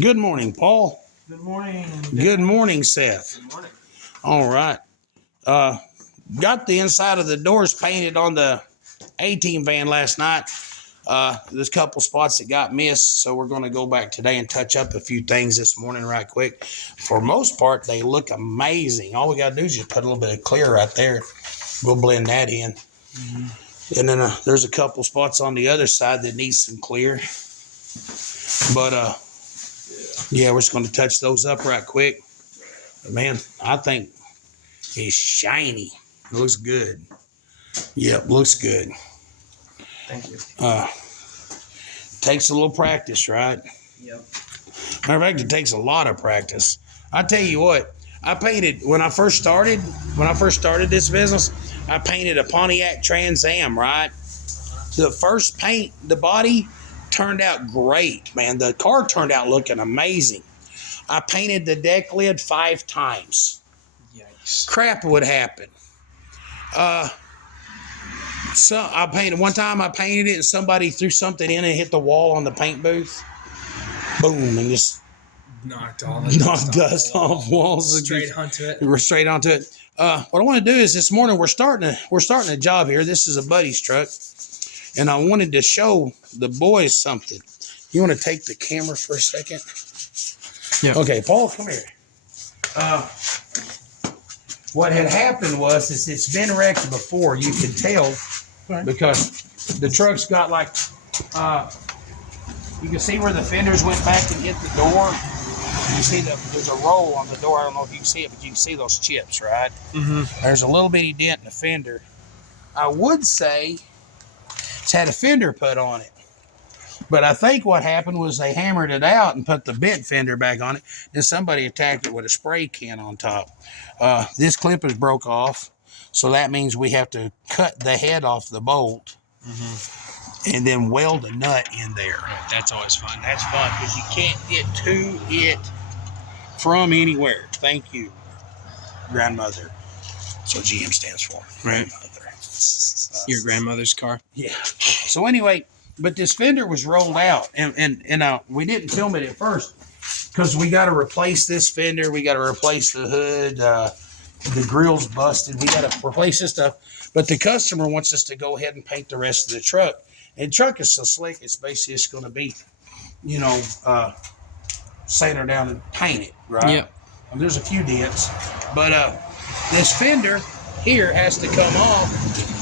Good morning, Paul. Good morning. Good morning, Seth. Good morning. All right. Got the inside of the doors painted on the A-Team van last night. There's a couple spots that got missed, so we're going to go back today and touch up a few things this morning right quick. For most part, they look amazing. All we got to do is just put a little bit of clear right there. We'll blend that in. Mm-hmm. And then there's a couple spots on the other side that need some clear. But, yeah, we're just going to touch those up right quick. But man, I think it's shiny. It looks good. Yep, looks good. Thank you. Takes a little practice, right? Yep. Matter of fact, it takes a lot of practice. I tell you what, I painted when I first started this business, I painted a Pontiac Trans Am, right? The first paint, the body turned out great, man. The car turned out looking amazing. I painted the deck lid 5 times. Yikes. Crap would happen. So I painted one time. I painted it, and somebody threw something in and hit the wall on the paint booth. Boom, and just knocked all knocked dust off walls. Straight onto it. We're straight onto it. What I want to do is this morning we're starting a job here. This is a buddy's truck, and I wanted to show the boys something. You want to take the camera for a second? Yeah. Okay, Paul, come here. What had happened was it's been wrecked before. You can tell because the truck's got like, you can see where the fenders went back and hit the door. You see there's a roll on the door. I don't know if you can see it, but you can see those chips, right? Mm-hmm. There's a little bitty dent in the fender. I would say it's had a fender put on it. But I think what happened was they hammered it out and put the bent fender back on it. Then somebody attacked it with a spray can on top. This clip is broke off, so that means we have to cut the head off the bolt and then weld a nut in there. Right, that's always fun. That's fun because you can't get to it from anywhere. Thank you, grandmother. That's what GM stands for. Right. Grandmother. Your grandmother's car? Yeah. So anyway, but this fender was rolled out, and we didn't film it at first because we got to replace this fender. We got to replace the hood. The grill's busted. We got to replace this stuff. But the customer wants us to go ahead and paint the rest of the truck. And the truck is so slick, it's basically just going to be, sailor down and paint it, right? Yep. And there's a few dents. But this fender here has to come off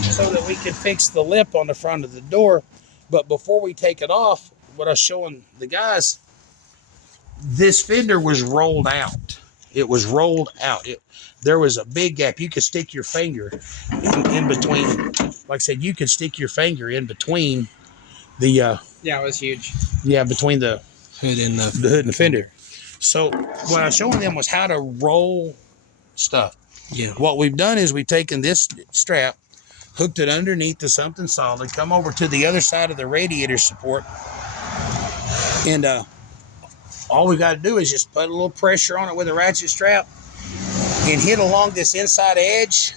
so that we can fix the lip on the front of the door. But before we take it off, what I was showing the guys, this fender was rolled out. It was rolled out. There was a big gap. You could stick your finger in between. Like I said, you could stick your finger in between the... yeah, it was huge. Yeah, between the hood and the hood and the fender. So what I was showing them was how to roll stuff. Yeah. What we've done is we've taken this strap, hooked it underneath to something solid, come over to the other side of the radiator support, and all we got to do is just put a little pressure on it with a ratchet strap and hit along this inside edge.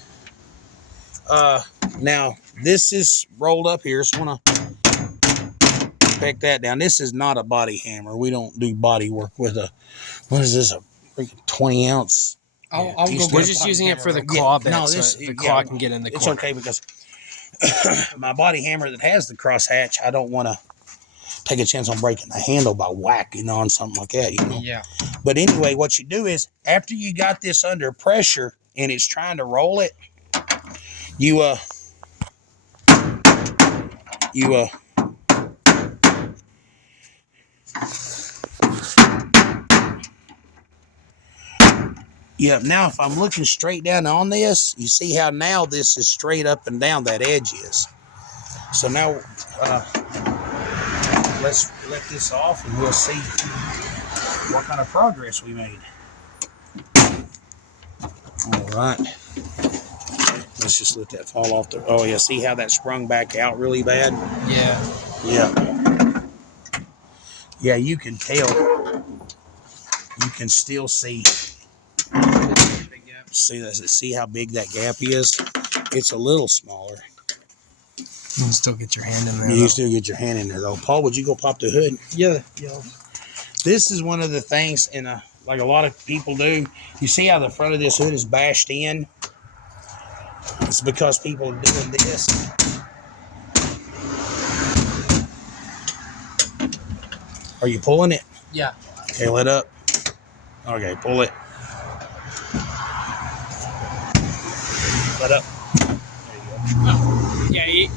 Now, this is rolled up here, so I want to peck that down. This is not a body hammer. We don't do body work with a, what is this, a freaking 20-ounce? We're just using it for the claw bit, so the claw can get in the corner. It's okay because my body hammer that has the cross hatch, I don't want to take a chance on breaking the handle by whacking on something like that, Yeah. But anyway, what you do is after you got this under pressure and it's trying to roll it, you yeah, now if I'm looking straight down on this, you see how now this is straight up and down that edge is. So now let's let this off and we'll see what kind of progress we made. All right. Let's just let that fall off there. Oh, yeah, see how that sprung back out really bad? Yeah. Yeah. Yeah, you can tell. You can still see. See how big that gap is? It's a little smaller. You can still get your hand in there. You can still get your hand in there, though. Paul, would you go pop the hood? Yeah. This is one of the things, like a lot of people do. You see how the front of this hood is bashed in? It's because people are doing this. Are you pulling it? Yeah. Okay, let up. Okay, pull it. Let up. Yeah, I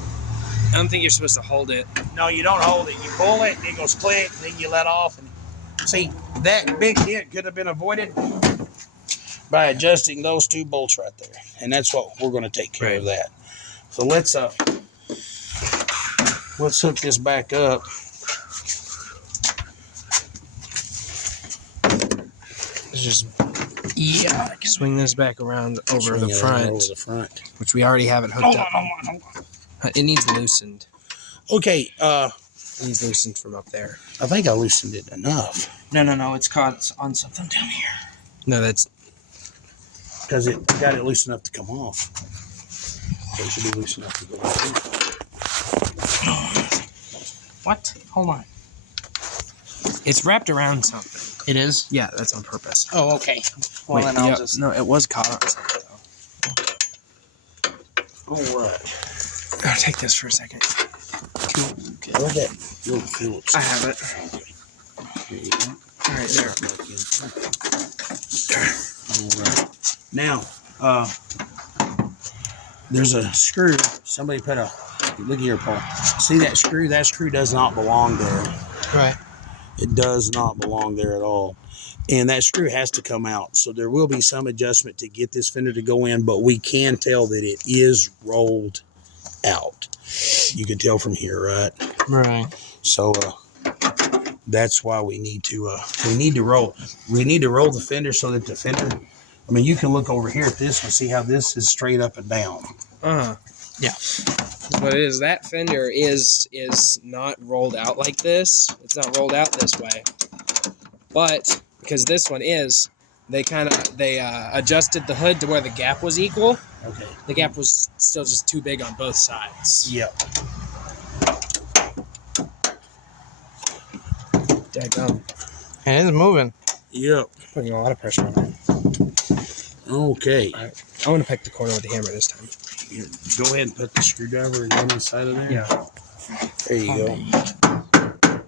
don't think you're supposed to hold it. No, you don't hold it. You pull it, it goes click, then you let off. And see, that big hit could have been avoided by adjusting those 2 bolts right there. And that's what we're going to take care of that. So let's hook this back up. Just swing this back around over the front, which we already have it hooked up. Hold on. It needs loosened. Okay. It needs loosened from up there. I think I loosened it enough. No. It's caught on something down here. No, that's because it got it loose enough to come off. So it should be loose enough to go back in. What? Hold on. It's wrapped around something. It is? Yeah, that's on purpose. Oh, okay. Well, then I'll just... No, it was caught on something, though. All right. I'll take this for a second. Okay. Where's that little Phillips? I have it. Here you go. All right, there. All right. Now, there's a screw. Somebody put a... Look here, Paul. See that screw? That screw does not belong there. Right. It does not belong there at all. And that screw has to come out. So there will be some adjustment to get this fender to go in, but we can tell that it is rolled out. You can tell from here, right? Right. So that's why we need to roll the fender so that the fender, I mean, you can look over here at this and see how this is straight up and down. Yeah. What it is, that fender is not rolled out like this. It's not rolled out this way. But because this one is, they adjusted the hood to where the gap was equal. Okay. The gap was still just too big on both sides. Yep. Daggum. And it's moving. Yep. Putting a lot of pressure on it. Okay. All right. I want to pick the corner with the hammer this time. Here, go ahead and put the screwdriver in one side of there. Yeah. There you go.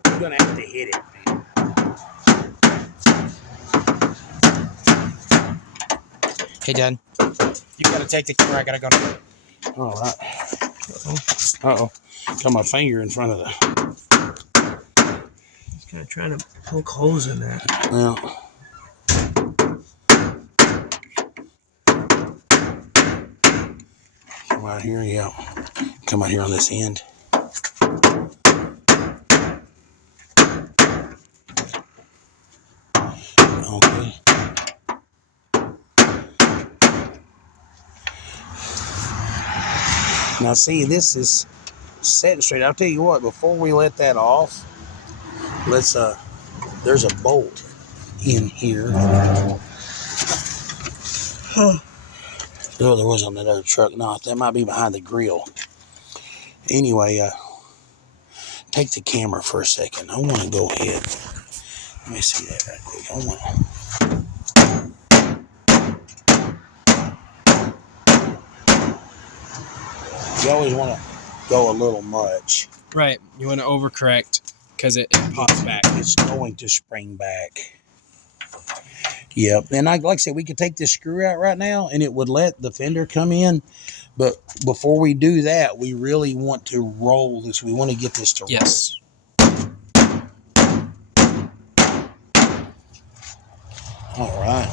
You're going to have to hit it, man. Hey, Dad. You got to take the camera. I got to go. All right. Uh-oh. Got my finger in front of the... He's kind of trying to poke holes in that. Well... Come out here, yeah. Come out here on this end. Okay. Now see, this is setting straight. I'll tell you what, before we let that off, let's there's a bolt in here. Oh, there was on that other truck. No, that might be behind the grill. Anyway, take the camera for a second. I want to go ahead. Let me see that right quick. You always want to go a little much. Right. You want to overcorrect because it pops back. It's going to spring back. Yep, and like I said, we could take this screw out right now, and it would let the fender come in. But before we do that, we really want to roll this. We want to get this to roll. Yes. All right.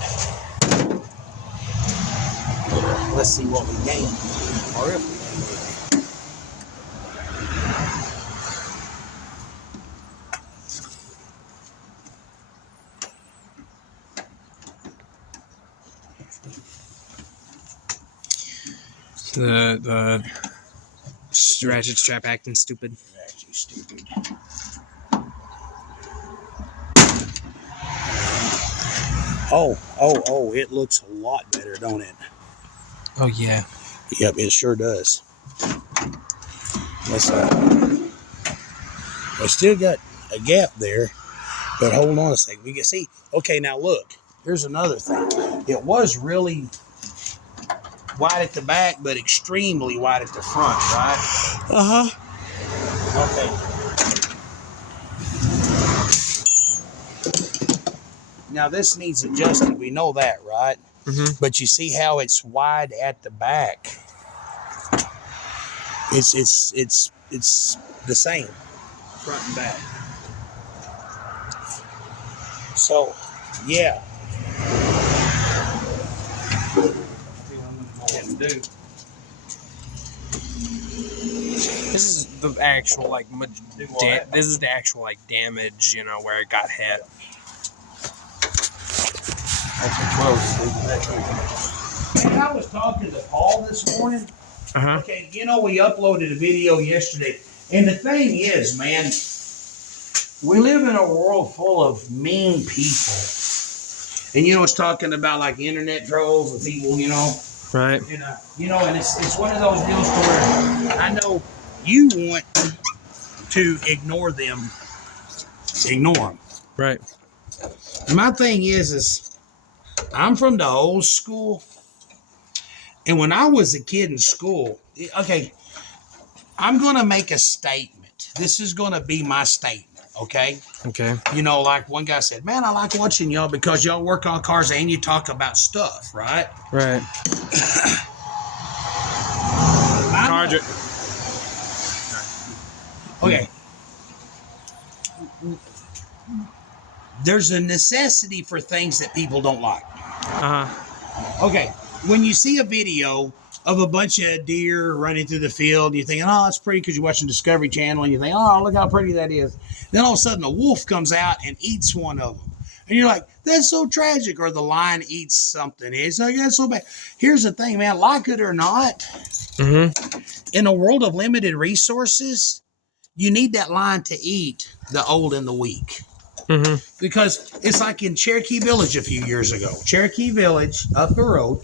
Let's see what we gain, or if we gain. The ratchet strap acting stupid. Actually stupid. Oh, it looks a lot better, don't it? Oh, yeah. Yep, it sure does. Let's I still got a gap there, But hold on a second. We can see. Okay, now look. Here's another thing. It was really wide at the back, but extremely wide at the front, right? Uh-huh. Okay. Now this needs adjusted. We know that, right? Mm-hmm. But you see how it's wide at the back. It's the same, front and back. So, yeah. Do. This is the actual like this is the actual like damage, you know, where it got hit. That's close. Man, I was talking to Paul this morning. Uh-huh. Okay, you know, we uploaded a video yesterday, and the thing is, man, we live in a world full of mean people. And you know, it's talking about like internet trolls and people, you know. Right. And you know, and it's one of those deals where I know you want to ignore them. Right. My thing is I'm from the old school, and when I was a kid in school, okay, I'm gonna make a statement. This is gonna be my statement. Okay. Okay. You know, like one guy said, man, I like watching y'all because y'all work on cars and you talk about stuff, right? Right. Okay. There's a necessity for things that people don't like. Uh-huh. Okay. When you see a video of a bunch of deer running through the field, you're thinking, oh, it's pretty because you're watching Discovery Channel and you think, oh, look how pretty that is. Then all of a sudden a wolf comes out and eats one of them. And you're like, that's so tragic. Or the lion eats something. It's like, that's so bad. Here's the thing, man, like it or not, Mm-hmm. in a world of limited resources, you need that lion to eat the old and the weak. Mm-hmm. Because it's like in Cherokee Village a few years ago. Cherokee Village, up the road,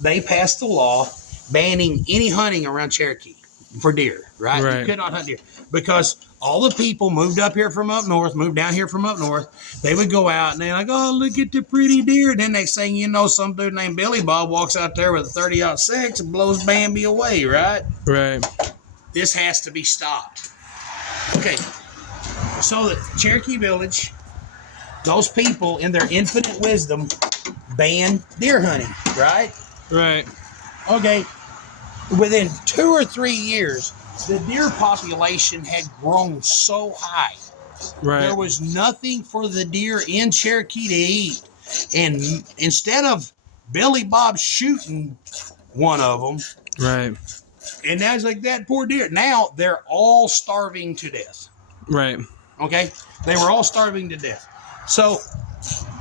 they passed a law banning any hunting around Cherokee for deer, right? You could not hunt deer because all the people moved up here from up north, moved down here from up north. They would go out and they're like, oh, look at the pretty deer. And then next thing you know, some dude named Billy Bob walks out there with a 30-06 and blows Bambi away, right? Right. This has to be stopped. Okay. So the Cherokee Village, those people in their infinite wisdom ban deer hunting, right? Right. Okay. Within 2 or 3 years, the deer population had grown so high. Right. There was nothing for the deer in Cherokee to eat. And instead of Billy Bob shooting one of them, right. And that's like that poor deer. Now they're all starving to death. Right. Okay? They were all starving to death. So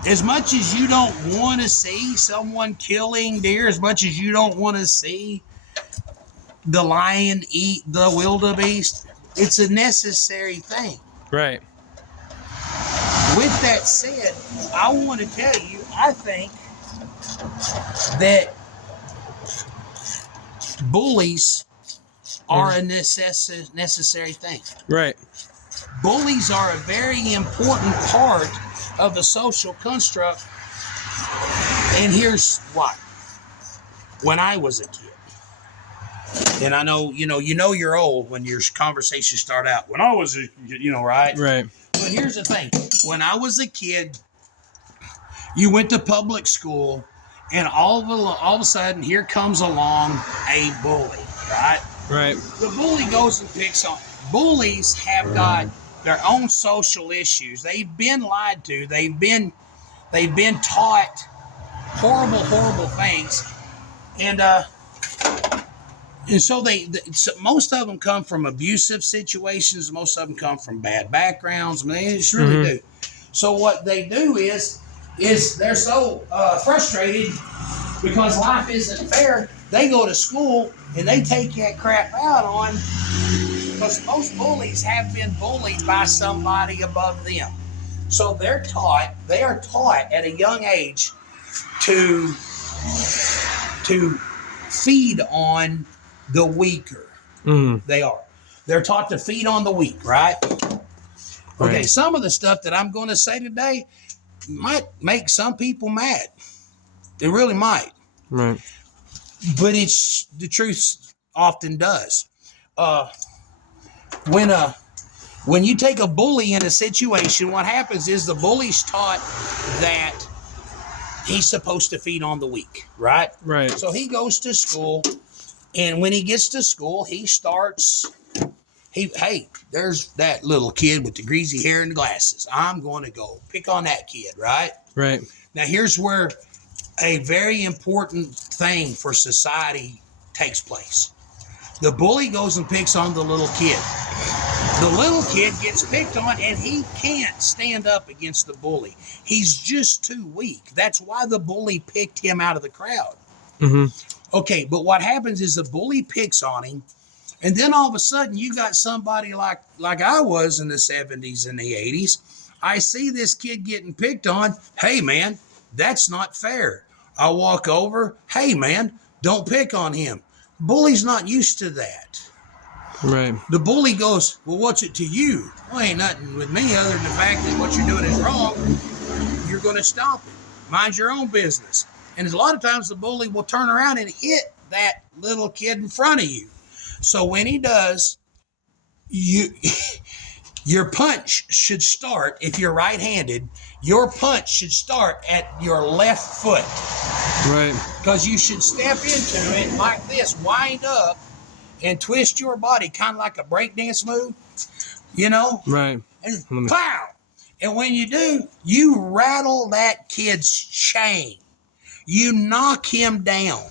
as much as you don't want to see someone killing deer, as much as you don't want to see the lion eat the wildebeest, it's a necessary thing. Right. With that said, I want to tell you, I think that bullies are a necessary thing. Right. Bullies are a very important part of the social construct. And here's why. When I was a kid, and I know, you know you're old when your conversations start out. When I was, right? Right. But here's the thing. When I was a kid, you went to public school, and all of a sudden, here comes along a bully, right? Right. The bully goes and picks on. Bullies have got their own social issues. They've been lied to. They've been taught horrible things, and so so most of them come from abusive situations. Most of them come from bad backgrounds. I mean, they just really do. So what they do is they're so frustrated because life isn't fair. They go to school and they take that crap out on, because most bullies have been bullied by somebody above them. So they are taught at a young age to feed on the weaker. Mm. They're taught to feed on the weak, right? Okay, Right. some of the stuff that I'm going to say today might make some people mad. It really might. Right. But it's the truth often does. Uh, when when you take a bully in a situation, what happens is the bully's taught that he's supposed to feed on the weak, right? Right. So he goes to school, and when he gets to school, he starts. Hey, there's that little kid with the greasy hair and the glasses. I'm going to go pick on that kid, right? Right. Now, here's where a very important thing for society takes place. The bully goes and picks on the little kid. The little kid gets picked on, and he can't stand up against the bully. He's just too weak. That's why the bully picked him out of the crowd. Mm-hmm. Okay, but what happens is the bully picks on him, and then all of a sudden you got somebody like I was in the 70s and the 80s. I see this kid getting picked on. Hey, man, that's not fair. I walk over. Hey, man, don't pick on him. Bully's not used to that. Right. The bully goes, well, what's it to you? Well, ain't nothing with me other than the fact that what you're doing is wrong. You're going to stop it. Mind your own business. And a lot of times the bully will turn around and hit that little kid in front of you. So when he does, your punch should start, if you're right-handed, your punch should start at your left foot. Right. Because you should step into it like this, wind up, and twist your body, kind of like a breakdance move, you know? Right. And pow! And when you do, you rattle that kid's chain. You knock him down.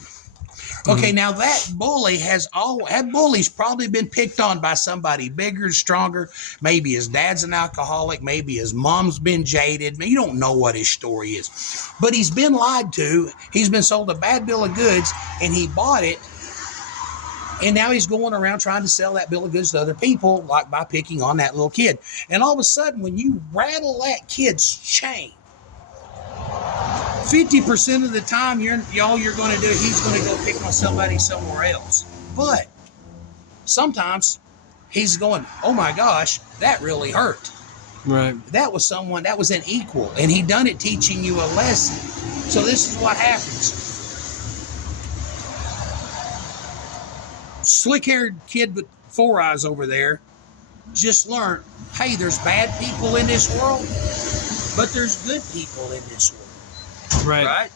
Okay, now that bully's probably been picked on by somebody bigger, stronger. Maybe his dad's an alcoholic. Maybe his mom's been jaded. You don't know what his story is. But he's been lied to. He's been sold a bad bill of goods, and he bought it. And now he's going around trying to sell that bill of goods to other people, like by picking on that little kid. And all of a sudden, when you rattle that kid's chain, 50% of the time, all you're going to do, he's going to go pick on somebody somewhere else. But sometimes he's going, oh my gosh, that really hurt. Right. That was an equal, and he done it teaching you a lesson. So this is what happens. Slick-haired kid with 4 eyes over there just learned, hey, there's bad people in this world, but there's good people in this world. Right?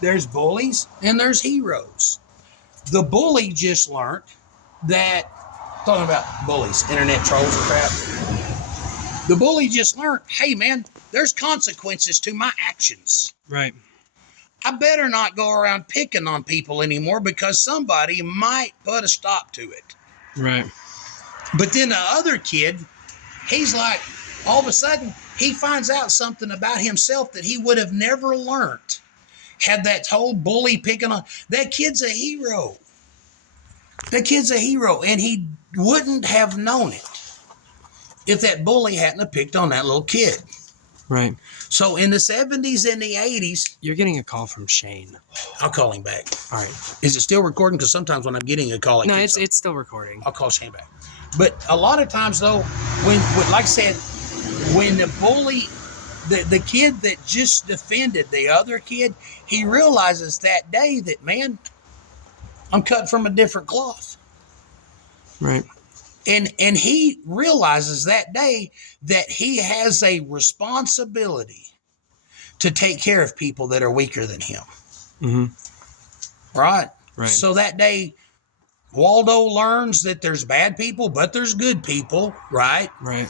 There's bullies and there's heroes. The bully just learned that, talking about bullies, internet trolls and crap. The bully just learned, hey man, there's consequences to my actions. Right. I better not go around picking on people anymore because somebody might put a stop to it. Right. But then the other kid, he's like, all of a sudden, he finds out something about himself that he would have never learned had that whole bully picking on. That kid's a hero. That kid's a hero, and he wouldn't have known it if that bully hadn't have picked on that little kid. Right. So in the 70s and the 80s, You're getting a call from Shane. I'll call him back. All right. Is it still recording? Because sometimes when I'm getting a call, No, it's still recording. I'll call Shane back. But a lot of times, though, when like I said, when the bully, the kid that just defended the other kid, he realizes that day that, man, I'm cut from a different cloth. Right. And he realizes that day that he has a responsibility to take care of people that are weaker than him. Mm-hmm. Right? Right. So that day, Waldo learns that there's bad people, but there's good people, right? Right.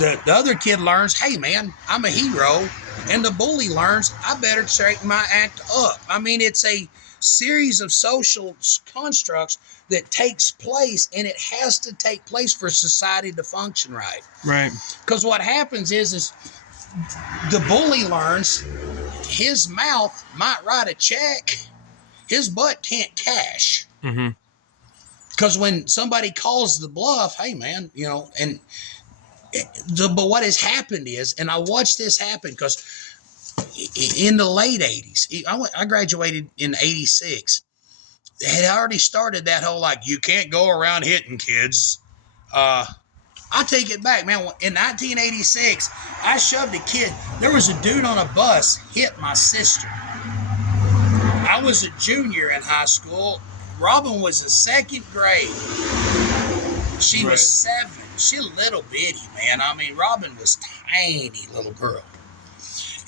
The other kid learns, hey, man, I'm a hero. And the bully learns, I better straighten my act up. I mean, it's a series of social constructs that takes place, and it has to take place for society to function right. Right. Because what happens is the bully learns his mouth might write a check, his butt can't cash. Mm-hmm. Because when somebody calls the bluff, hey, man, but what has happened is, and I watched this happen because in the late 80s, I graduated in 86. They had already started that whole, like, you can't go around hitting kids. I take it back, man. In 1986, I shoved a kid. There was a dude on a bus hit my sister. I was a junior in high school. Robin was in second grade. She was 7. She a little bitty, man. I mean, Robin was tiny little girl.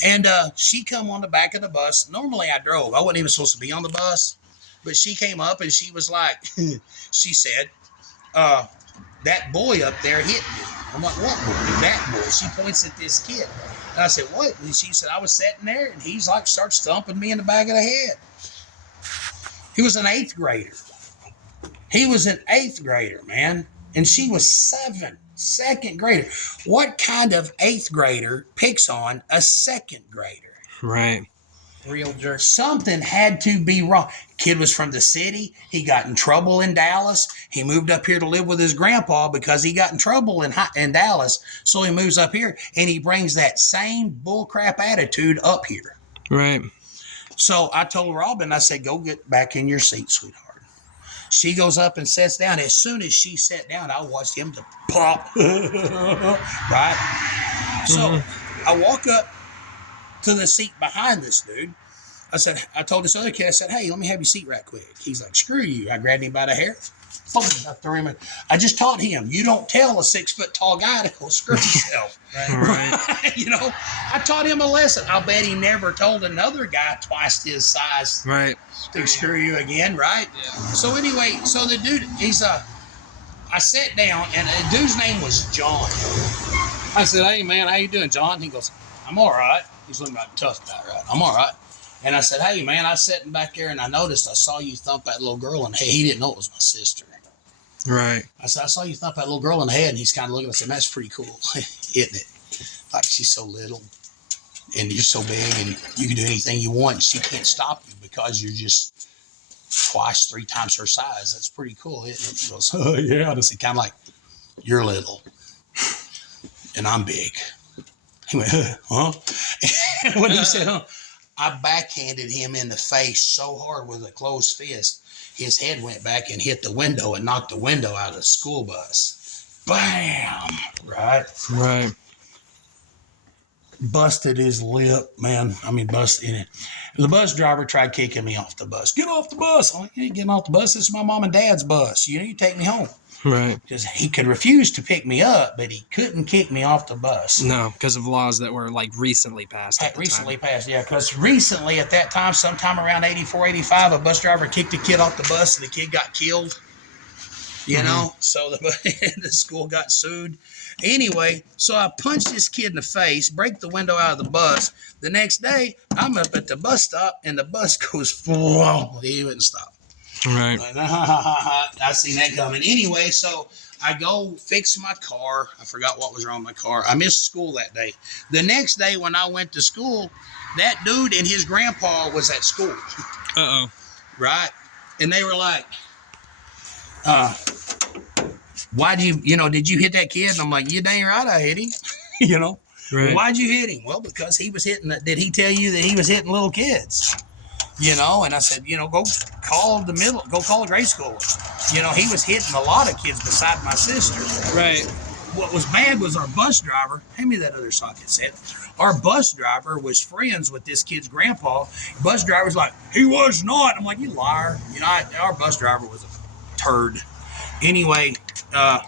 And she come on the back of the bus. Normally I drove. I wasn't even supposed to be on the bus. But she came up and she was like, she said, that boy up there hit me. I'm like, what boy? That boy. She points at this kid. And I said, what? And she said, I was sitting there and he's like, starts thumping me in the back of the head. He was an 8th grader. He was an 8th grader, man. And she was 7, second grader. What kind of 8th grader picks on a 2nd grader? Right. Real jerk. Something had to be wrong. Kid was from the city. He got in trouble in Dallas. He moved up here to live with his grandpa because he got in trouble in Dallas. So he moves up here and he brings that same bullcrap attitude up here. Right. So I told Robin, I said, go get back in your seat, sweetheart. She goes up and sits down. As soon as she sat down, I watched him to pop. Right? So I walk up to the seat behind this dude. I told this other kid, I said, hey, let me have your seat right quick. He's like, screw you. I grabbed him by the hair. Boom, I threw him in. I just taught him, you don't tell a 6-foot-tall guy to go screw himself. Right. You know, I taught him a lesson. I'll bet he never told another guy twice his size Right. to screw you again, right? Yeah. So anyway, so the dude, I sat down and the dude's name was John. I said, hey man, how you doing, John? He goes, I'm all right. He's looking like a tough guy, right? I'm all right. And I said, hey man, I was sitting back there and I noticed I saw you thump that little girl in the head. He didn't know it was my sister. Right. I said, I saw you thump that little girl in the head, and he's kind of looking. I said, that's pretty cool, isn't it? Like, she's so little, and you're so big, and you can do anything you want. She can't stop you because you're just twice, 3 times her size. That's pretty cool, isn't it? He goes, oh, yeah. I said, kind of like, you're little, and I'm big. He went, huh? When he said, huh, I backhanded him in the face so hard with a closed fist, his head went back and hit the window and knocked the window out of the school bus. Bam! Right? Right. Busted his lip, man. I mean, busted in it. The bus driver tried kicking me off the bus. Get off the bus. I'm like, you ain't getting off the bus. This is my mom and dad's bus. You take me home. Right. Because he could refuse to pick me up, but he couldn't kick me off the bus. No, because of laws that were like recently passed. Recently passed, yeah. Because recently at that time, sometime around 84, 85, a bus driver kicked a kid off the bus and the kid got killed. You know? So the school got sued. Anyway, so I punched this kid in the face, break the window out of the bus. The next day, I'm up at the bus stop and the bus goes, whoa, he wouldn't stop. Right. Like, I seen that coming. Anyway, so I go fix my car. I forgot what was wrong with my car. I missed school that day. The next day when I went to school, that dude and his grandpa was at school. Uh-oh. Right? And they were like, why'd did you hit that kid? And I'm like, you dang right I hit him. Right. Why'd you hit him? Well, because he was hitting, did he tell you that he was hitting little kids? And I said, go call the grade school. He was hitting a lot of kids beside my sister. Right. What was bad was our bus driver. Hand me that other socket set. Our bus driver was friends with this kid's grandpa. Bus driver's like, he was not. I'm like, you liar. Our bus driver was a turd. Anyway, our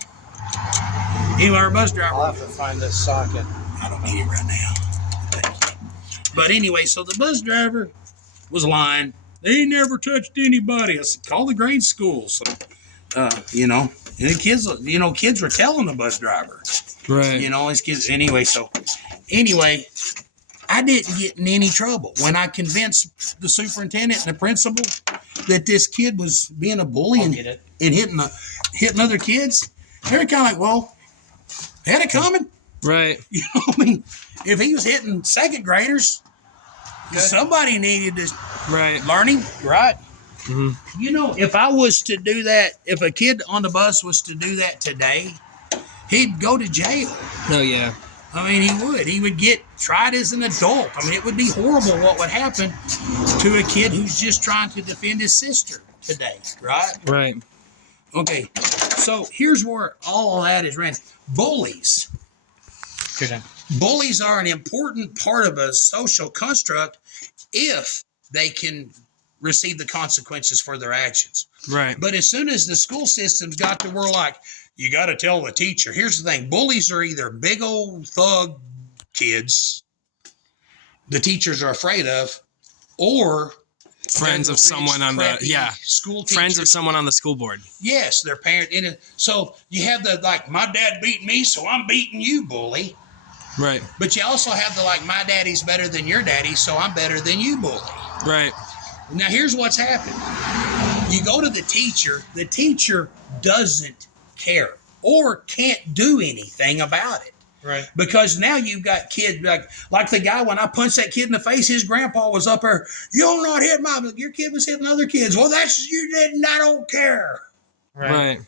bus driver. I'll have to find this socket. I don't need it right now. Thank you. But anyway, so the bus driver was lying. They never touched anybody. I said, call the grade school. So, and the kids were telling the bus driver. Right. His kids. Anyway, I didn't get in any trouble. When I convinced the superintendent and the principal that this kid was being a bully and hitting other kids, they were kind of like, well, they had it coming. Right. If he was hitting second graders, somebody needed to learn him, right? Mm-hmm. If I was to do that, if a kid on the bus was to do that today, he'd go to jail. Oh, yeah. He would. He would get tried as an adult. It would be horrible what would happen to a kid who's just trying to defend his sister today, right? Right. Okay, so here's where all of that is ran. Bullies. Bullies are an important part of a social construct if they can receive the consequences for their actions. Right. But as soon as the school systems got to where, like, you got to tell the teacher. Here's the thing. Bullies are either big old thug kids the teachers are afraid of, or Friends of someone on the school teachers. Friends of someone on the school board. Yes, their parent in it. So you have the, like, my dad beat me, so I'm beating you, bully. Right. But you also have the, like, my daddy's better than your daddy, so I'm better than you, bully. Right. Now here's what's happened. You go to the teacher doesn't care or can't do anything about it. Right. Because now you've got kids like the guy, when I punched that kid in the face, his grandpa was up there. You'll not hit your kid was hitting other kids. Well, that's you didn't. I don't care. Right.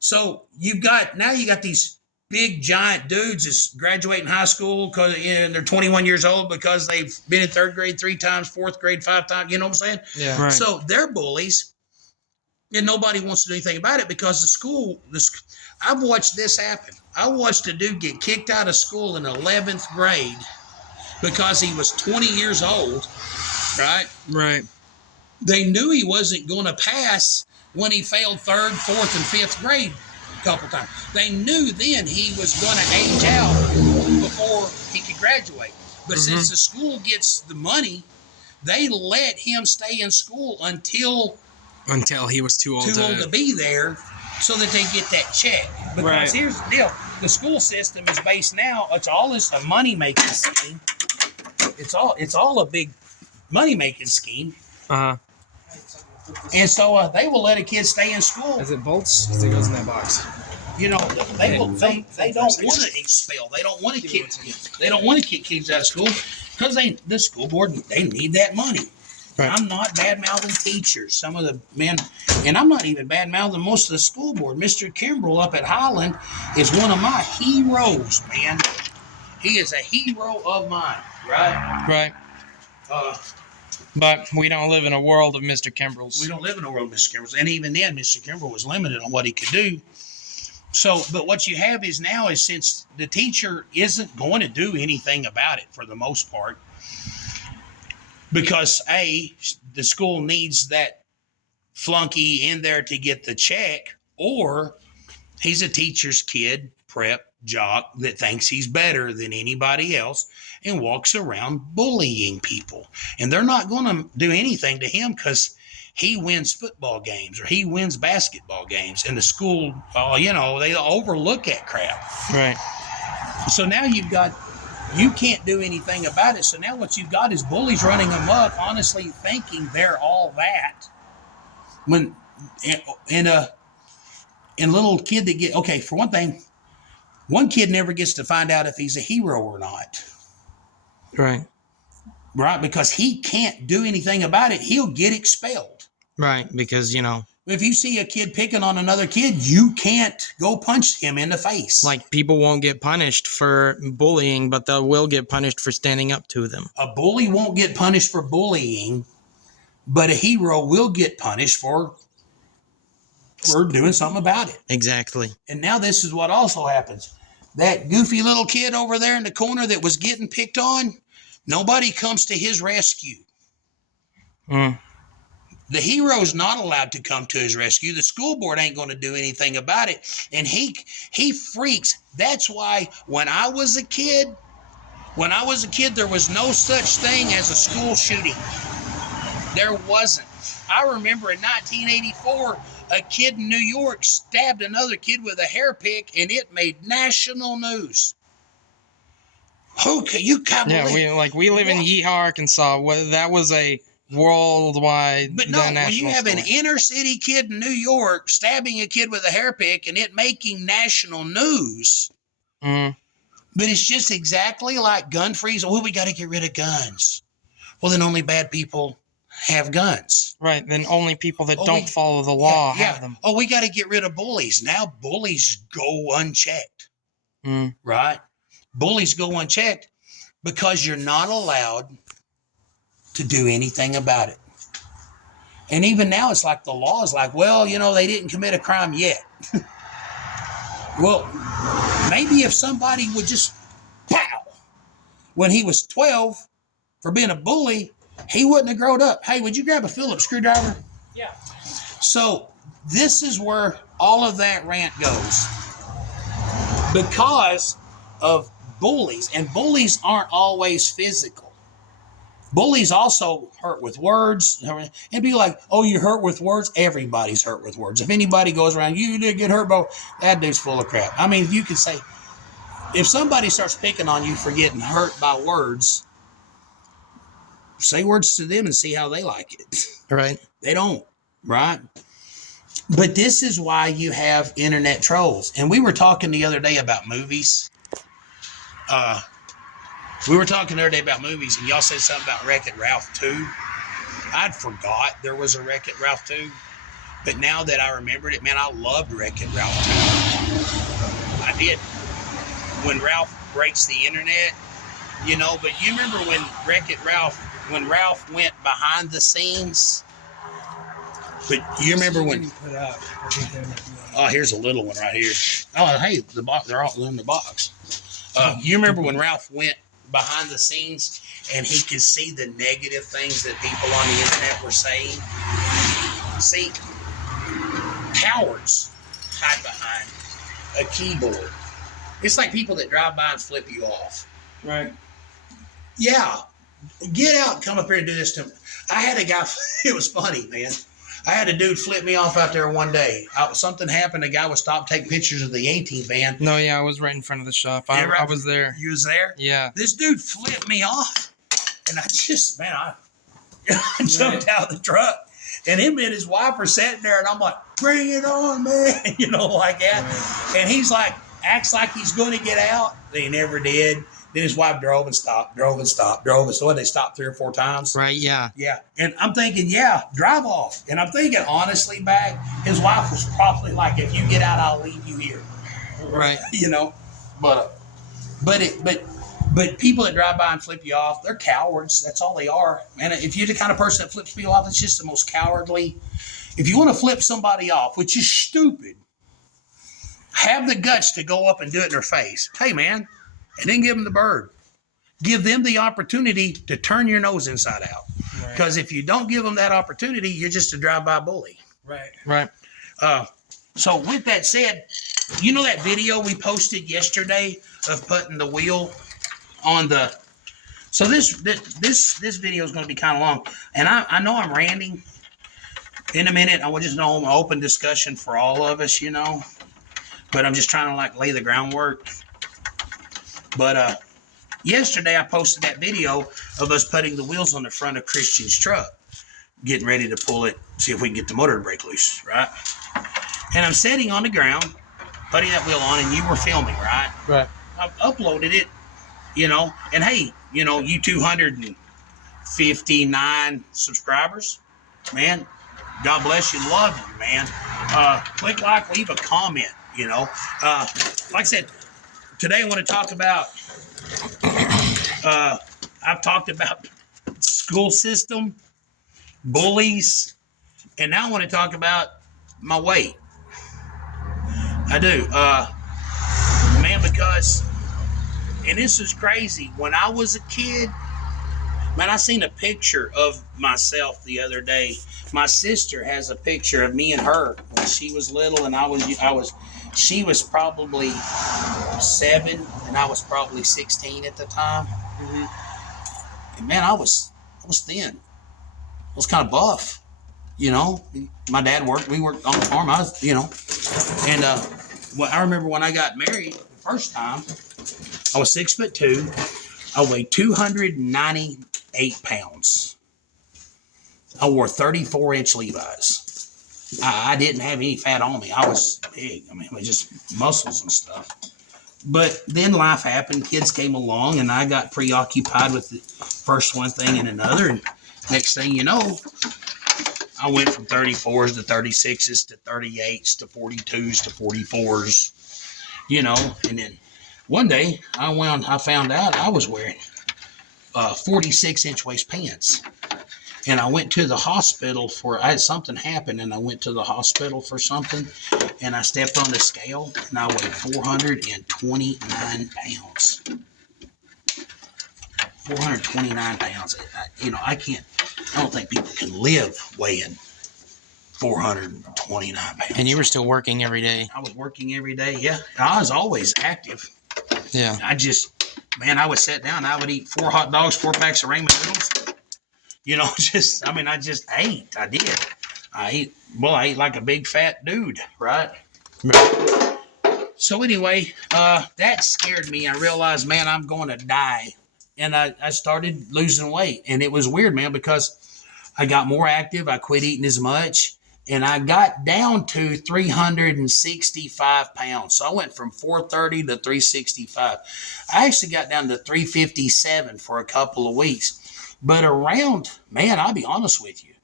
So you got these big giant dudes that's graduating high school because they're 21 years old because they've been in third grade 3 times, fourth grade 5 times. You know what I'm saying? Yeah. Right. So they're bullies, and nobody wants to do anything about it because I've watched this happen. I watched a dude get kicked out of school in 11th grade because he was 20 years old, right? Right. They knew he wasn't going to pass when he failed 3rd, 4th, and 5th grade a couple times. They knew then he was going to age out before he could graduate. But since the school gets the money, they let him stay in school until he was too old to be there, so that they get that check. Because here's the deal. The school system is based now, it's a money-making scheme. It's all a big money-making scheme. Uh-huh. And so they will let a kid stay in school. Is it bolts? Because it goes in that box. You know, they don't want to expel. They don't want to kick kids. They don't want to kick kids out of school because the school board, they need that money. Right. I'm not bad-mouthing teachers. Some of the men, and I'm not even bad-mouthing most of the school board. Mr. Kimbrell up at Highland is one of my heroes, man. He is a hero of mine, right? Right. But we don't live in a world of Mr. Kimbrells. We don't live in a world of Mr. Kimbrells. And even then, Mr. Kimbrell was limited on what he could do. So, but what you have is now is since the teacher isn't going to do anything about it for the most part, because the school needs that flunky in there to get the check, or he's a teacher's kid, prep jock that thinks he's better than anybody else and walks around bullying people. And they're not going to do anything to him because he wins football games or he wins basketball games. And the school, they overlook that crap. Right. So now you can't do anything about it. So now what you've got is bullies running amok, honestly thinking they're all that. And little kid that for one thing, one kid never gets to find out if he's a hero or not. Right. Right, because he can't do anything about it. He'll get expelled. Right, because, if you see a kid picking on another kid, you can't go punch him in the face. Like, people won't get punished for bullying, but they will get punished for standing up to them. A bully won't get punished for bullying, but a hero will get punished for doing something about it. Exactly. And now this is what also happens. That goofy little kid over there in the corner that was getting picked on, nobody comes to his rescue. The hero's not allowed to come to his rescue. The school board ain't going to do anything about it. And he freaks. That's why when I was a kid, there was no such thing as a school shooting. There wasn't. I remember in 1984, a kid in New York stabbed another kid with a hair pick, and it made national news. Who can you can't believe? We live in Yeehaw, Arkansas. That was a worldwide. But no, when you have an inner city kid in New York stabbing a kid with a hair pick and it making national news. Mm-hmm. But it's just exactly like gun freeze. Well, we got to get rid of guns. Well, then only bad people have guns. Right. Then only people that don't follow the law have them. Oh, we got to get rid of bullies. Now bullies go unchecked. Right? Bullies go unchecked because you're not allowed to do anything about it. And even now, it's like the law is like, well, they didn't commit a crime yet. Well, maybe if somebody would just pow when he was 12 for being a bully, he wouldn't have grown up. Hey, would you grab a Phillips screwdriver? Yeah. So this is where all of that rant goes. Because of bullies, and bullies aren't always physical. Bullies also hurt with words, and be like, oh, you hurt with words? Everybody's hurt with words. If anybody goes around, you did get hurt, bro, that dude's full of crap. I mean, you could say, if somebody starts picking on you for getting hurt by words, say words to them and see how they like it. Right. They don't, right? But this is why you have internet trolls. And we were talking the other day about movies. We were talking the other day about movies, and y'all said something about Wreck-It Ralph 2. I'd forgot there was a Wreck-It Ralph 2. But now that I remembered it, man, I loved Wreck-It Ralph 2. I did. When Ralph breaks the internet, but you remember when Ralph went behind the scenes? But you remember when... Oh, here's a little one right here. Oh, hey, the box, they're all in the box. You remember when Ralph went behind the scenes and he could see the negative things that people on the internet were saying? See, cowards hide behind a keyboard. It's like people that drive by and flip you off. Right. Yeah. Get out, come up here and do this to me. I had a guy, it was funny, man. I had a dude flip me off out there one day. Something happened. A guy was stopped taking pictures of the 18 van. No, yeah, I was right in front of the shop. I was there. You was there? Yeah. This dude flipped me off. And I just, man, I jumped out of the truck. And him and his wife are sitting there, and I'm like, bring it on, man. Like that. Right. And he's like, acts like he's going to get out. They never did. Then his wife drove and stopped. So they stopped 3 or 4 times. Right, yeah. Yeah. And I'm thinking, yeah, drive off. And I'm thinking, honestly, back, his wife was probably like, if you get out, I'll leave you here. Right. But people that drive by and flip you off, they're cowards. That's all they are. And if you're the kind of person that flips people off, it's just the most cowardly. If you want to flip somebody off, which is stupid, have the guts to go up and do it in their face. Hey, man. And then give them the bird. Give them the opportunity to turn your nose inside out. Because if you don't give them that opportunity, you're just a drive-by bully. Right. So with that said, that video we posted yesterday of putting the wheel on the... So this video is going to be kind of long. And I know I'm ranting. In a minute, I will just know an open discussion for all of us, But I'm just trying to lay the groundwork. But yesterday I posted that video of us putting the wheels on the front of Christian's truck, getting ready to pull it, see if we can get the motor to break loose, right? And I'm sitting on the ground, putting that wheel on, and you were filming, right? Right. I've uploaded it, and hey, you 259 subscribers, man, God bless you, love you, man. Click like, leave a comment, like I said, today I want to talk about, I've talked about school system, bullies, and now I want to talk about my weight. I do. Man, because, and this is crazy, when I was a kid, man, I seen a picture of myself the other day. My sister has a picture of me and her when she was little, and she was probably 7, and I was probably 16 at the time. Mm-hmm. And man, I was thin. I was kind of buff. My dad we worked on the farm. I was, and I remember when I got married the first time, I was 6'2". I weighed 298 pounds. I wore 34-inch Levi's. I didn't have any fat on me. I was big. I mean, it was just muscles and stuff. But then life happened. Kids came along, and I got preoccupied with the first one thing and another. And next thing you know, I went from 34s to 36s to 38s to 42s to 44s, And then one day, I found out I was wearing 46-inch waist pants. and I went to the hospital I had something happen, and I went to the hospital for something, and I stepped on the scale, and I weighed 429 pounds. 429 pounds. I don't think people can live weighing 429 pounds. And you were still working every day. I was working every day. Yeah. I was always active. Yeah. I would sit down. I would eat 4 hot dogs, 4 packs of ramen noodles. I just ate. I did. I ate like a big fat dude, right? So anyway, that scared me. I realized, man, I'm going to die. And I started losing weight. And it was weird, man, because I got more active. I quit eating as much. And I got down to 365 pounds. So I went from 430 to 365. I actually got down to 357 for a couple of weeks. But I'll be honest with you,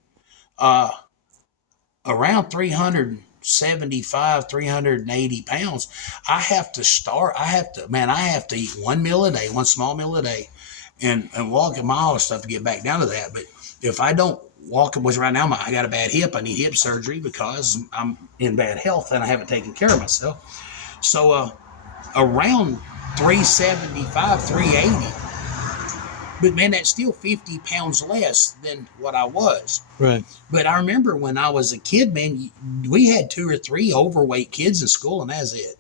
around 375, 380 pounds, I have to eat one meal a day, one small meal a day, and walk a mile and stuff to get back down to that. But if I don't walk, which right now I got a bad hip, I need hip surgery because I'm in bad health and I haven't taken care of myself. So around 375, 380. But man, that's still 50 pounds less than what I was. Right. But I remember when I was a kid, man, we had 2 or 3 overweight kids in school, and that's it.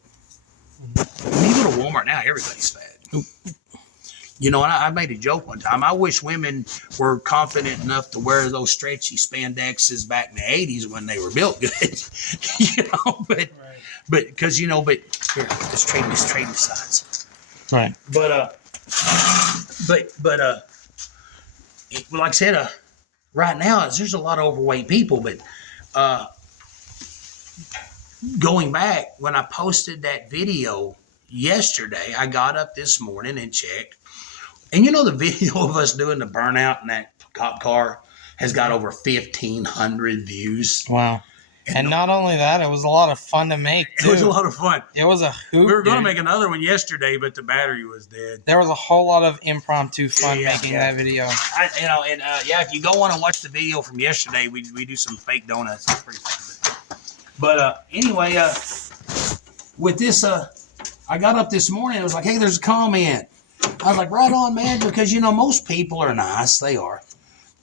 When you go to Walmart now, everybody's fat. And I made a joke one time. I wish women were confident enough to wear those stretchy spandexes back in the 80s when they were built good. But because, here, let's trade the sides. Right. But like I said, right now there's a lot of overweight people. But going back, when I posted that video yesterday, I got up this morning and checked, and the video of us doing the burnout in that cop car has got over 1,500 views. Wow. And not only that, it was a lot of fun to make, too. It was a lot of fun. It was a hoot. We were going to make another one yesterday, but the battery was dead. There was a whole lot of impromptu fun making that video. If you go on and watch the video from yesterday, we do some fake donuts. It's pretty fun. But anyway, with this, I got up this morning. It was like, hey, there's a comment. I was like, right on, man, because, most people are nice. They are.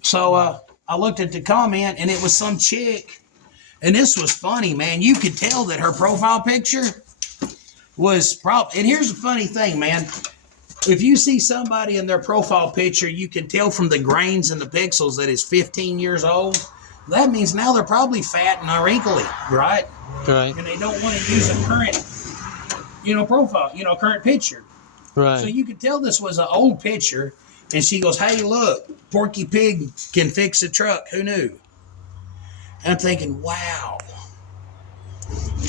So I looked at the comment, and it was some chick. And this was funny, man. You could tell that her profile picture was and here's the funny thing, man. If you see somebody in their profile picture, you can tell from the grains and the pixels that it's 15 years old. That means now they're probably fat and wrinkly, right? Right. And they don't want to use a current, profile, current picture. Right. So you could tell this was an old picture. And she goes, hey, look, Porky Pig can fix a truck. Who knew? And I'm thinking, wow,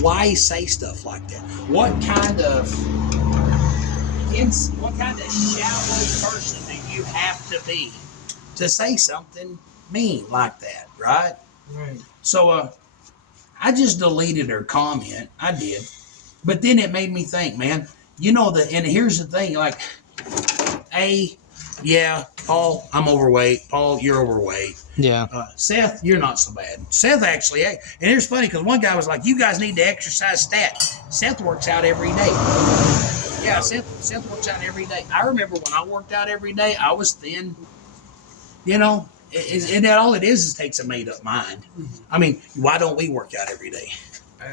why say stuff like that? What kind of shallow person do you have to be to say something mean like that, right? Right. So I just deleted her comment. I did. But then it made me think, man, and here's the thing, like, Paul, I'm overweight. Paul, you're overweight. Yeah. Seth, you're not so bad. Seth actually, and here's funny because one guy was like, you guys need to exercise stat. Seth works out every day. Yeah, Seth works out every day. I remember when I worked out every day, I was thin. And all it is takes a made-up mind. I mean, why don't we work out every day?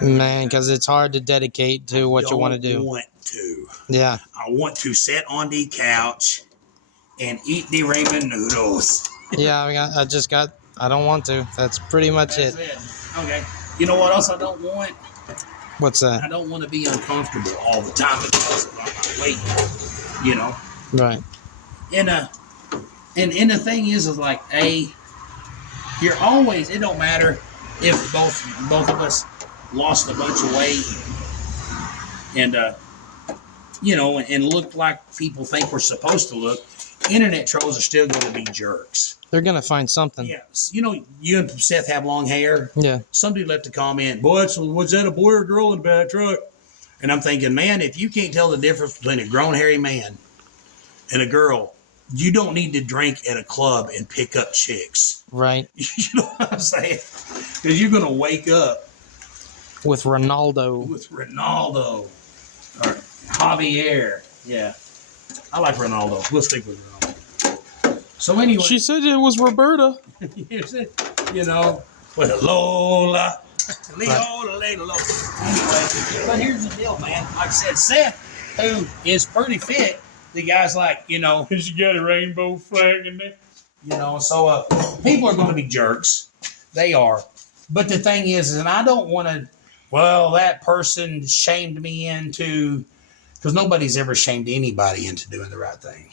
Man, because it's hard to dedicate to what you want to do. I want to. Yeah. I want to sit on the couch and eat the ramen noodles. Yeah, I don't want to. That's pretty much it. Okay. You know what else I don't want? What's that? I don't want to be uncomfortable all the time because of my weight, Right. And the thing is like, you're always, it don't matter if both of us lost a bunch of weight and, and looked like people think we're supposed to look. Internet trolls are still going to be jerks. They're going to find something. Yeah. You and Seth have long hair. Yeah. Somebody left a comment, boy, was that a boy or a girl in the back truck? And I'm thinking, man, if you can't tell the difference between a grown hairy man and a girl, You don't need to drink at a club and pick up chicks. Right. You know what I'm saying? Because you're going to wake up With Ronaldo. with Ronaldo or Javier. Yeah. I like Ronaldo. We'll stick with Ronaldo. So anyway. She said it was Roberta. You know, with Lola. Leola, Lola. Anyway, but here's the deal, man. Like I said, Seth, who is pretty fit, the guy's like, you know, Has she got a rainbow flag in there? you know, so people are going to be jerks. They are. But the thing is, and I don't want to, well, that person shamed me into, because nobody's ever shamed anybody into doing the right thing.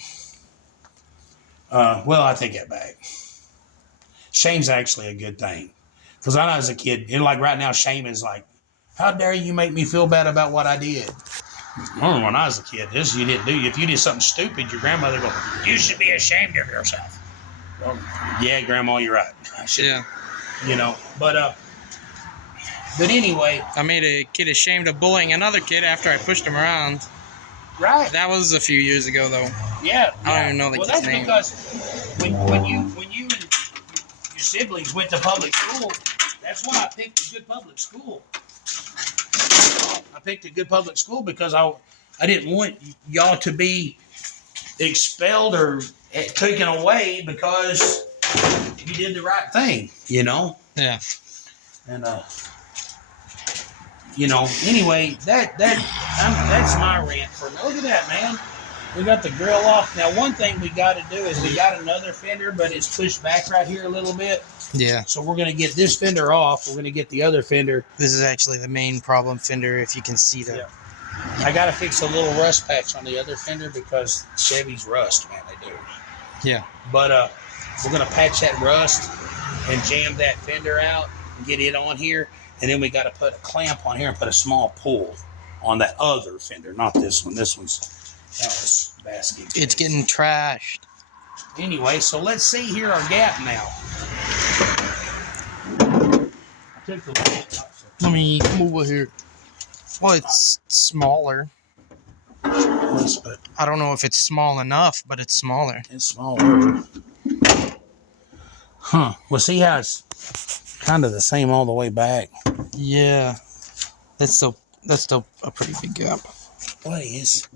Well, I take that back. Shame's actually a good thing. Because I know as a kid, and like right now, shame is like, how dare you make me feel bad about what I did? Well, when I was a kid, this you didn't do. If you did something stupid, your grandmother would go, you should be ashamed of yourself. Well, yeah, Grandma, you're right. I should, Yeah. you know, but anyway. I made a kid ashamed of bullying another kid after I pushed him around. Right. That was a few years ago, though. Yeah. I don't even know the well, kid's that's name. because when you and your siblings went to public school, that's why I picked a good public school. I picked a good public school because I didn't want y'all to be expelled or taken away because you did the right thing, you know? Yeah. And you know, anyway, that's my rant for now. Look at that, man. We got the grill off. Now, one thing we got to do is we got another fender, but it's pushed back right here a little bit. Yeah. So we're going to get this fender off. We're going to get the other fender. This is actually the main problem fender, if you can see that. Yeah. I got to fix a little rust patch on the other fender because Chevys rust, man, they do. Yeah. But we're going to patch that rust and jam that fender out and get it on here. And then we got to put a clamp on here and put a small pull on that other fender, not this one. That was basket. It's getting trashed. Anyway, so let's see here our gap now. I took the Let me come over here. Well, it's smaller. but I don't know if it's small enough, but it's smaller. it's smaller. Huh. Well, see how it's kind of the same all the way back. Yeah. That's still a pretty big gap. What is?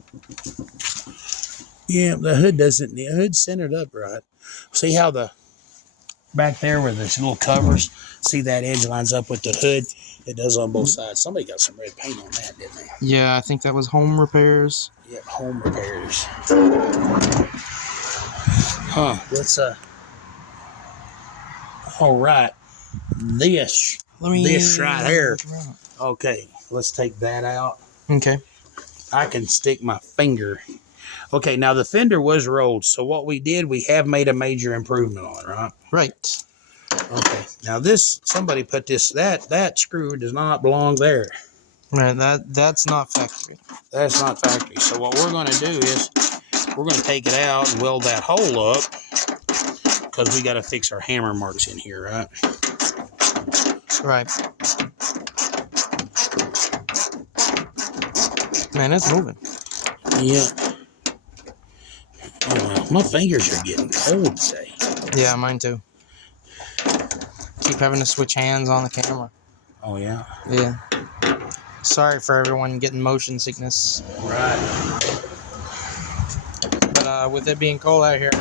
Yeah, the hood's centered up right. See how the back there where there's little covers, see that edge lines up with the hood? It does on both sides. Somebody got some red paint on that, didn't they? Yeah, I think that was home repairs. Yep, home repairs. Huh, let's all right. This right here. Okay, let's take that out. Okay. I can stick my finger. Okay, now the fender was rolled, so what we did, we have made a major improvement on it, right? Right. Okay, now this, somebody put this, that screw does not belong there. Right, that's not factory. That's not factory. So what we're going to do is, we're going to take it out and weld that hole up, because we got to fix our hammer marks in here, right? Right. Man, it's moving. Yeah. Oh, well, my fingers are getting cold today. Yeah, mine too. Keep having to switch hands on the camera. Oh, yeah? Yeah. Sorry for everyone getting motion sickness. Right. But with it being cold out here,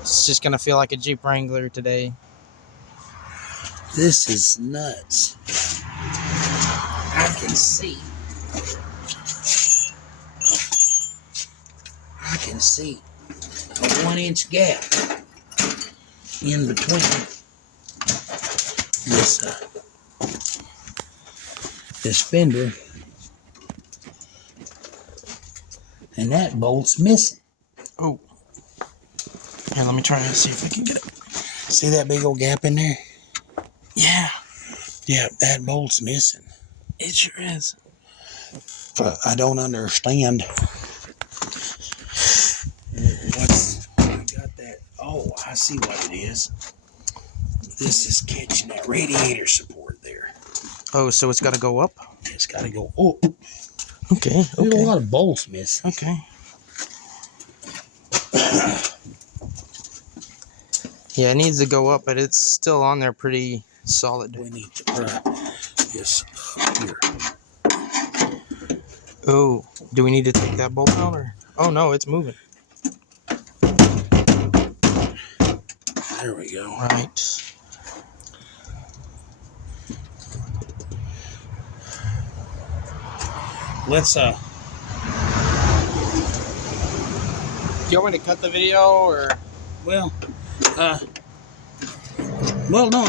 it's just going to feel like a Jeep Wrangler today. This is nuts. I can see. I can see a 1-inch gap in between this fender and that bolt's missing. Oh. Here, let me try to see if I can get it. See that big old gap in there? Yeah. Yeah, that bolt's missing. It sure is. But I don't understand. I got that. Oh, I see what it is. This is catching that radiator support there. Oh, so it's got to go up? It's got to go up. Okay. There's a lot of bolts missing. Okay. Yeah, it needs to go up, but it's still on there pretty solid. We need to pry this here. Oh, do we need to take that bolt out or? Oh no, it's moving. There we go. Right. Let's Do you want me to cut the video or? well, no.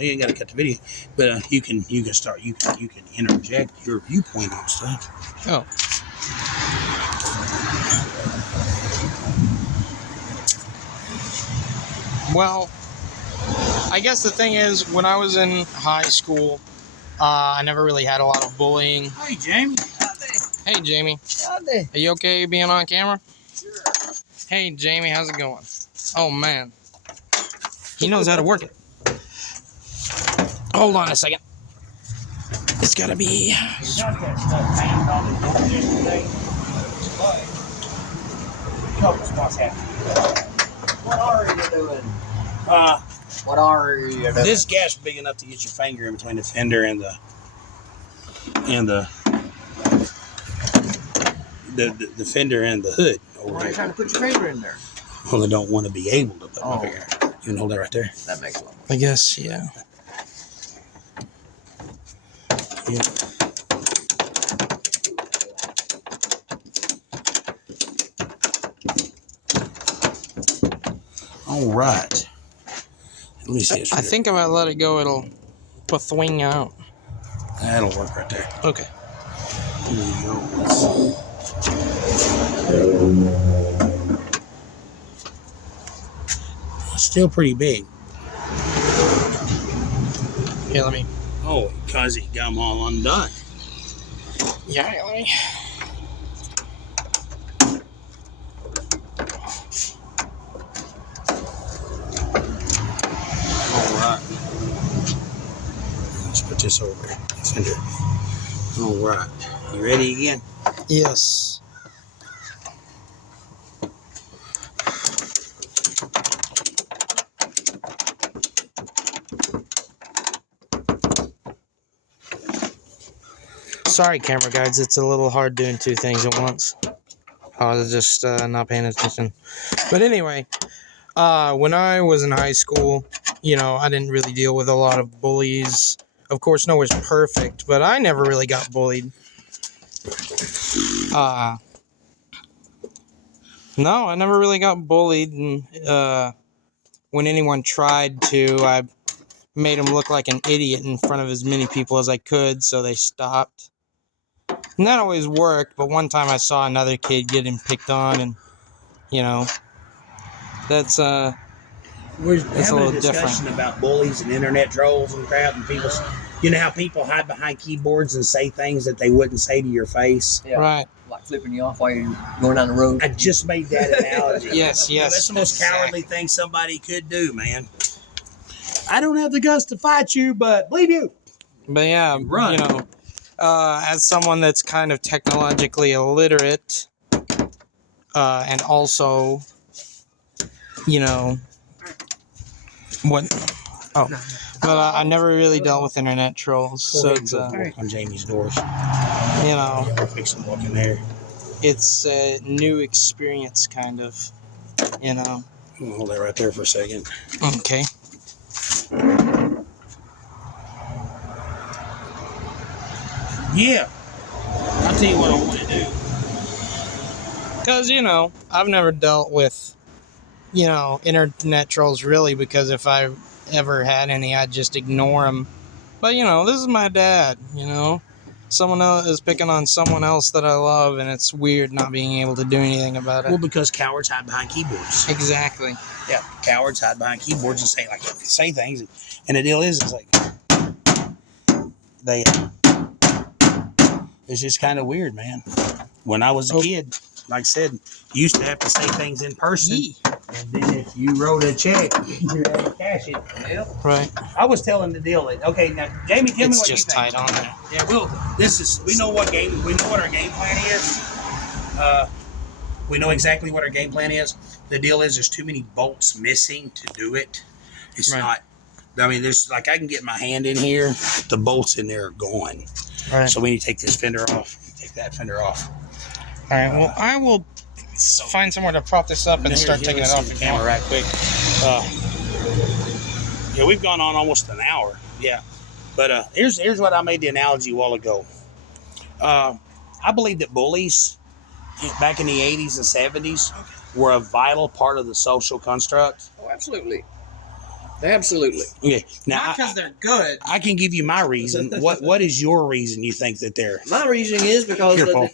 You ain't got to cut the video, but you can start. You can interject your viewpoint on stuff. Oh. Well, I guess the thing is, when I was in high school, I never really had a lot of bullying. Hey, Jamie. Hey, Jamie. Howdy. Are you okay being on camera? Sure. Hey, Jamie, how's it going? Oh, man. He knows how to work it. Hold on a second. It's got to be... Got that stuff hanging on the door yesterday, but a couple spots have to. What are you doing? What are you doing? This gas is big enough to get your finger in between the fender and the fender and the hood. Over Why are you there. trying to put your finger in there? Well, I don't want to be able to put my Oh. finger. You can hold that right there. That makes a lot. I guess, yeah. Yeah. All right. Let me see. I think if I let it go, it'll swing out. That'll work right there. Okay. Here you go. It's still pretty big. Here, let me... Oh, because it got them all undone. Yeah, let me... All right. Let's put this over the fender. All right. You ready again? Yes. Sorry, camera guys. It's a little hard doing two things at once. I was just not paying attention. But anyway, when I was in high school, you know, I didn't really deal with a lot of bullies. Of course, no one's perfect, but I never really got bullied. No, I never really got bullied, and when anyone tried to, I made them look like an idiot in front of as many people as I could, so they stopped. And that always worked, but one time I saw another kid getting picked on, and, you know, that's, We're It's a having little a discussion different. about bullies and internet trolls and crap, and people. You know how people hide behind keyboards and say things that they wouldn't say to your face? Yeah. right. Like flipping you off while you're going down the road. I just made that analogy. Yes, yes. That's the most cowardly thing somebody could do, man. I don't have the guts to fight you, but believe you. But yeah, Run. you know, as someone that's kind of technologically illiterate, and also, you know, but I never really dealt with internet trolls, so it's, On Jamie's doors. you know, We're fixing to walk in there. it's a new experience, kind of, you know. I'm gonna hold that right there for a second. Okay. Yeah. I'll tell you what I want to do. Because, you know, I've never dealt with, you know, internet trolls really, because if I ever had any, I'd just ignore them. But, you know, this is my dad, you know. Someone else is picking on someone else that I love, and it's weird not being able to do anything about it. Well, because cowards hide behind keyboards. Exactly. Yeah, cowards hide behind keyboards and say things, and the deal is, it's like they. It's just kind of weird, man. When I was a kid, like I said, you used to have to say things in person, and then if you wrote a check, you had to cash it. Yep. Right. I was telling the deal that okay, now Jamie, tell me It's what just you think. tight on there. Yeah, we know what our game plan is. We know exactly what our game plan is. The deal is there's too many bolts missing to do it. It's Right. not. I mean, there's like I can get my hand in here. The bolts in there are gone. Right. So we need to take this fender off. Take that fender off. All right. Well, I will find somewhere to prop this up and start taking it off. The camera right quick. Yeah, we've gone on almost an hour. Yeah, but here's what I made the analogy a while ago. I believe that bullies back in the 80s and 70s were a vital part of the social construct. Oh, absolutely. Absolutely. Okay, now Not because they're good. I can give you my reason. What is your reason you think that they're? My reasoning is because Here, Paul,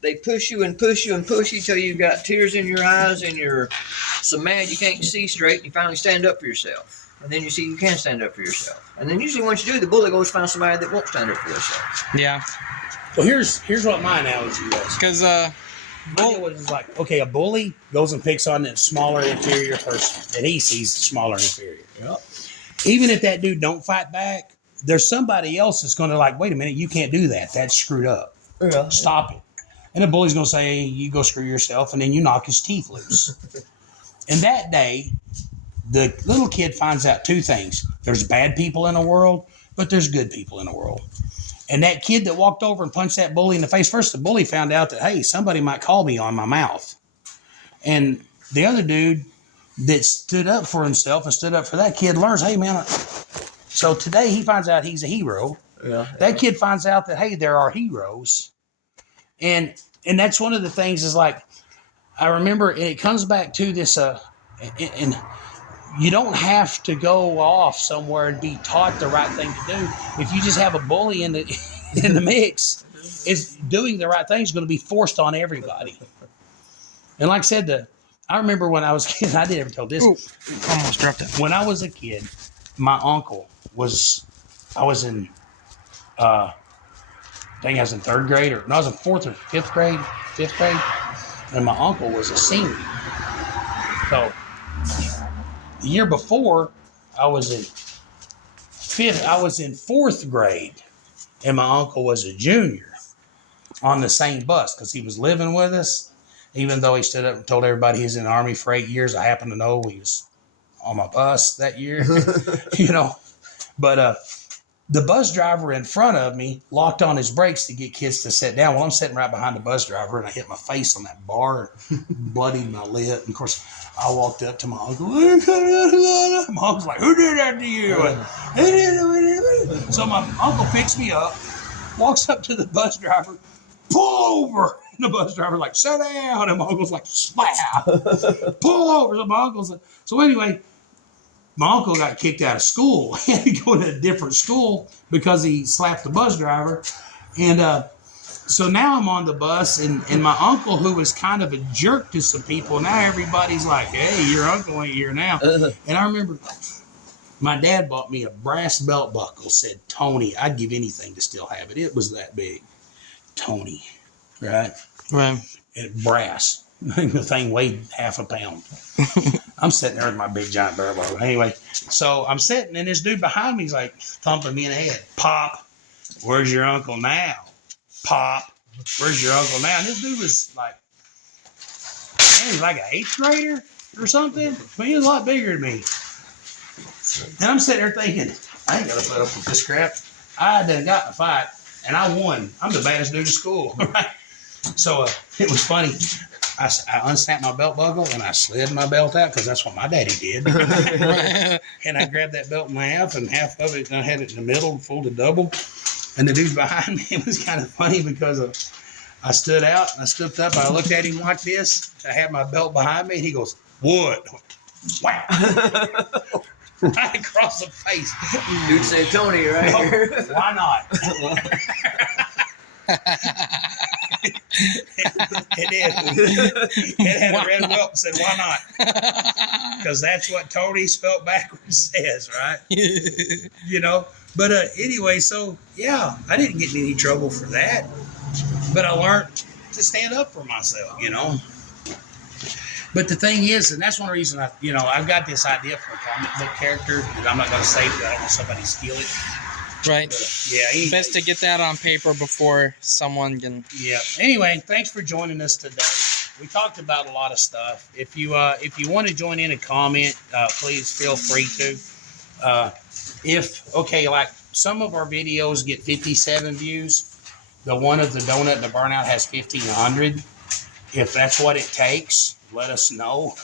they push you and push you and push you till you got tears in your eyes and you're so mad you can't see straight and you finally stand up for yourself. And then you see you can stand up for yourself. And then usually once you do, the bully goes find somebody that won't stand up for themselves. Yeah. Well, here's what my analogy was. Because Was like, okay, a bully goes and picks on that smaller inferior person that he sees smaller inferior. Yep. Even if that dude don't fight back, there's somebody else that's going to like, wait a minute, you can't do that. That's screwed up. Yeah. Stop it. And the bully's going to say, hey, you go screw yourself, and then you knock his teeth loose. And that day, the little kid finds out two things. There's bad people in the world, but there's good people in the world. And that kid that walked over and punched that bully in the face, first the bully found out that, hey, somebody might call me on my mouth. And the other dude that stood up for himself and stood up for that kid learns, hey, man. So today he finds out he's a hero. Yeah. That kid finds out that, hey, there are heroes. And that's one of the things is like, I remember, and it comes back to this, and you don't have to go off somewhere and be taught the right thing to do. If you just have a bully in the mix, is doing the right thing is going to be forced on everybody. And like I said, I remember when I was a kid, I didn't ever tell this. Ooh, almost dropped it. When I was a kid, my uncle I was in third grade, or no, I was in fourth or fifth grade, and my uncle was a senior. So the year before, I was in fourth grade, and my uncle was a junior on the same bus because he was living with us. Even though he stood up and told everybody he was in the Army for 8 years, I happen to know he was on my bus that year, But the bus driver in front of me locked on his brakes to get kids to sit down. Well, I'm sitting right behind the bus driver, and I hit my face on that bar and bloodied my lip. And, of course, I walked up to my uncle. My uncle's like, who did that to you? So my uncle picks me up, walks up to the bus driver, pull over. And the bus driver's like, sit down. And my uncle's like, slap. Pull over. So my uncle's like, so anyway, my uncle got kicked out of school. He had to go to a different school because he slapped the bus driver. And so now I'm on the bus, and my uncle, who was kind of a jerk to some people, now everybody's like, hey, your uncle ain't here now. And I remember my dad bought me a brass belt buckle, said, Tony, I'd give anything to still have it. It was that big. Tony, right? Right. And brass. The thing weighed half a pound. I'm sitting there with my big giant bear buckle. Anyway, so I'm sitting, and this dude behind me is like thumping me in the head. Pop, where's your uncle now? Pop, where's your uncle now? And this dude was like, man, he's like an 8th grader or something. I mean, he was a lot bigger than me. And I'm sitting there thinking, I ain't got to put up with this crap. I done got in a fight, and I won. I'm the baddest dude in school. Right? So it was funny. I unsnapped my belt buckle, and I slid my belt out because that's what my daddy did. And I grabbed that belt in half, and half of it, I had it in the middle, folded double. And the dude behind me, it was kind of funny because I stood out, and I stepped up, and I looked at him like this. I had my belt behind me, and he goes, what? Wow. Right across the face. Dude said Tony right here. Oh, why not? It did. It had a red welt and said, why not? Because that's what Tony spelled backwards says, right? But anyway, so yeah, I didn't get in any trouble for that. But I learned to stand up for myself, But the thing is, and that's one reason I've got this idea for a comic book character, and I'm not going to say that I don't want somebody to steal it. Right. But, yeah. Anyway. Best to get that on paper before someone can. Yeah. Anyway, thanks for joining us today. we talked about a lot of stuff. If you want to join in a comment, please feel free to. Like some of our videos get 57 views. The one of the donut and the burnout has 1,500. If that's what it takes, let us know.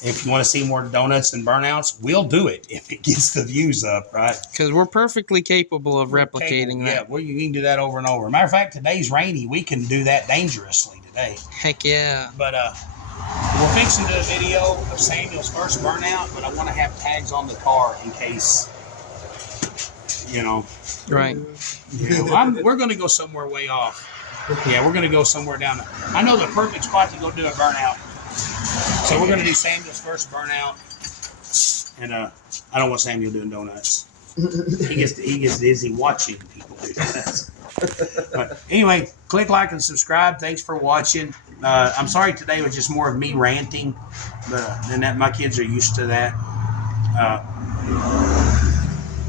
If you want to see more donuts and burnouts, we'll do it if it gets the views up, right? Because we're perfectly capable of replicating Yeah, that. well, you can do that over and over. Matter of fact, today's rainy. We can do that dangerously today. Heck yeah. But we're fixing to do a video of Samuel's first burnout, but I want to have tags on the car in case, Right. We're going to go somewhere way off. Yeah, we're going to go somewhere down there. I know the perfect spot to go do a burnout. So we're going to do Samuel's first burnout. And I don't want Samuel doing donuts. He gets dizzy watching people do donuts. But anyway, click like and subscribe. Thanks for watching. I'm sorry today was just more of me ranting, but then that my kids are used to that.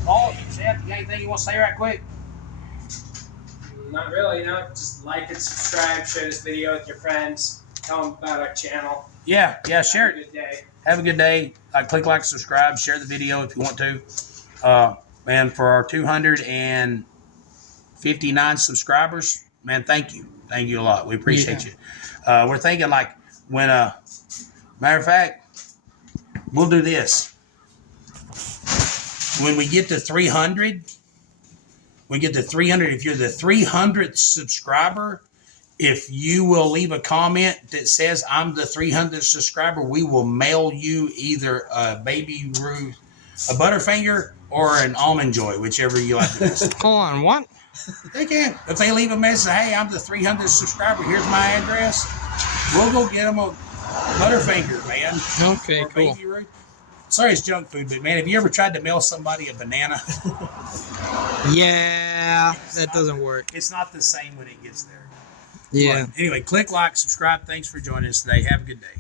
Paul, Seth, you got anything you want to say right quick? Not really, just like and subscribe, share this video with your friends, tell them about our channel. Yeah, share Have a it. good day. Have a good day. Click like, subscribe, share the video if you want to. Man, for our 259 subscribers, man, thank you. Thank you a lot. We appreciate you. We're thinking like matter of fact, we'll do this. When we get to 300, if you're the 300th subscriber, if you will leave a comment that says I'm the 300th subscriber, we will mail you either a Baby Ruth, a Butterfinger, or an Almond Joy, whichever you like the best. Hold on, what? They can. If they leave a message, hey, I'm the 300th subscriber, here's my address, we'll go get them a Butterfinger, man. Okay, Or cool. Baby Ruth. Sorry it's junk food, but man, have you ever tried to mail somebody a banana? Yeah, that doesn't work. It's not the same when it gets there. Yeah. But anyway, click like, subscribe. Thanks for joining us today. Have a good day.